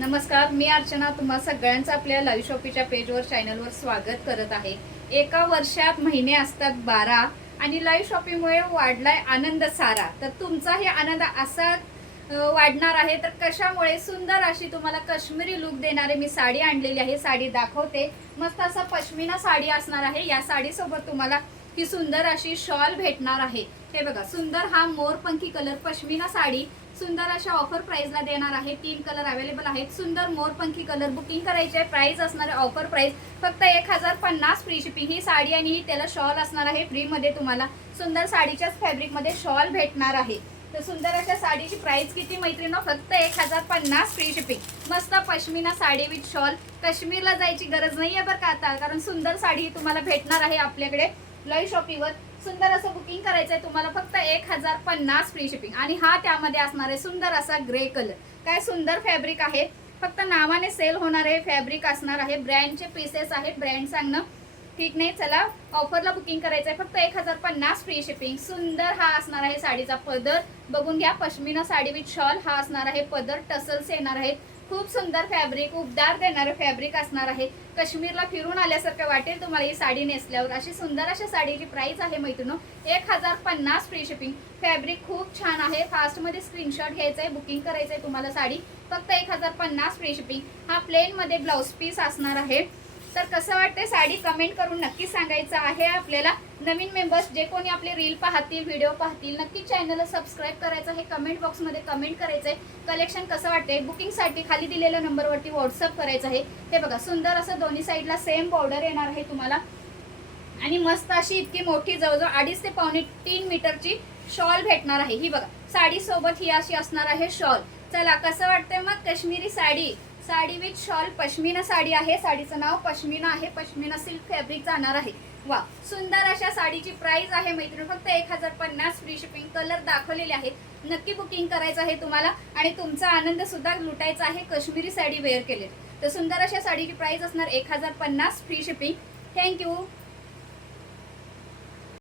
नमस्कार, मी अर्चना तुम्हा सगळ्यांचं आपल्या लाईव्ह शॉपीच्या पेजवर चॅनलवर स्वागत करत आहे। एका वर्षात महिने असतात 12 आणि लाईव्ह शॉपिंगमुळे वाढलाय आनंद सारा। तर तुमचाही आनंद असा वाढणार आहे। तर कशामुळे सुंदर अशी तुम्हाला काश्मीरी लुक देणारे मी साडी आणलेली आहे। साडी दाखवते। मस्त असा पश्मिना साडी असणार आहे। या साडी सोबत तुम्हाला ही सुंदर अशी शॉल भेटणार आहे। हे बघा, सुंदर हा मोरपंखी कलर पश्मिना साडी सुंदर अशा ऑफर प्राइसला देणार आहे। 3 कलर अवेलेबल आहेत। सुंदर मोरपंखी कलर बुकिंग करायचे। प्राइस असणार आहे ऑफर प्राइस फक्त 1050 फ्री शिपिंग। ही साडी आणि ही त्याला शॉल असणार आहे फ्री मध्ये। तुम्हाला सुंदर साडीच्याच फॅब्रिक मध्ये शॉल भेटणार आहे। तर सुंदर अशा साडीची प्राइस किती मैत्रिणींनो, फक्त 1050 फ्री शिपिंग। मस्त पश्मिना साडी विथ शॉल। काश्मीरला जायची गरज नाहीये बरं का आता, कारण सुंदर साडी तुम्हाला भेटणार आहे आपल्याकडे लाईव्ह शॉपिंगवर। सुंदर असं बुकिंग करायचंय तुम्हाला फक्त 1050 फ्री शिपिंग। आणि हा त्यामध्ये असणार आहे सुंदर असा ग्रे कलर। काय सुंदर फॅब्रिक आहे, फक्त नावाने सेल होणारे फॅब्रिक असणार आहे। ब्रँडचे पीसेस आहेत, ब्रँड सांगणं ठीक नाही। चला, ऑफरला बुकिंग करायचंय फक्त 1050 फ्री शिपिंग। सुंदर हा असणार आहे साडीचा पदर, बघून घ्या। पश्मिना साडी विथ शॉल हा असणार आहे पदर। टसल्स येणार आहेत। खूप सुंदर फॅब्रिक, उबदार देणारे फॅब्रिक असणार आहे। काश्मीरला फिरून आल्यासारखं वाटेल तुम्हाला ही साडी नेसल्यावर। अशी सुंदर अशा साडीची प्राइस आहे मैत्रिणो 1050 फ्री शिपिंग। फॅब्रिक खूप छान आहे। फास्ट मध्ये स्क्रीनशॉट घ्यायचा आहे, बुकिंग करायचं आहे तुम्हाला साडी फक्त 1050 फ्री शिपिंग। हा प्लेन मध्ये ब्लाउज पीस असणार आहे। तर कसं वाटते साडी कमेंट करून नक्की सांगायचं आहे आपल्याला। नवीन मेंबर्स जे कोणी आपले रील पाहतील, व्हिडिओ पाहतील, नक्की चॅनलला सबस्क्राइब करायचं आहे। कमेंट बॉक्स मध्ये कमेंट करायचंय कलेक्शन कसं वाटते। बुकिंग साठी खाली दिलेल्या नंबरवरती व्हॉट्सअप करायचं आहे। हे बघा, सुंदर असं दोन्ही साईडला सेम बॉर्डर येणार आहे तुम्हाला आणि मस्त अशी इतकी मोठी जवळजवळ 2.5 ते पावणे 3 मीटरची शॉल भेटणार आहे। ही बघा, साडी सोबत ही अशी असणार आहे शॉल। चला, कसं वाटतंय मग काश्मीरी साडी, साडी विथ शॉल पश्मिना साडी आहे। साडीचं नाव पश्मिना आहे। पश्मिना सिल्क फॅब्रिक जाणार आहे। वा, सुंदर अशा साडीची प्राइस आहे मैत्रिणी फक्त 1050 फ्री शिपिंग। कलर दाखवलेले आहेत, नक्की बुकिंग करायचं आहे तुम्हाला आणि तुमचा आनंद सुद्धा लुटायचा आहे काश्मीरी साडी वेअर केले। तर सुंदर अशा साडीची प्राइस असणार 1050 फ्री शिपिंग। थँक्यू।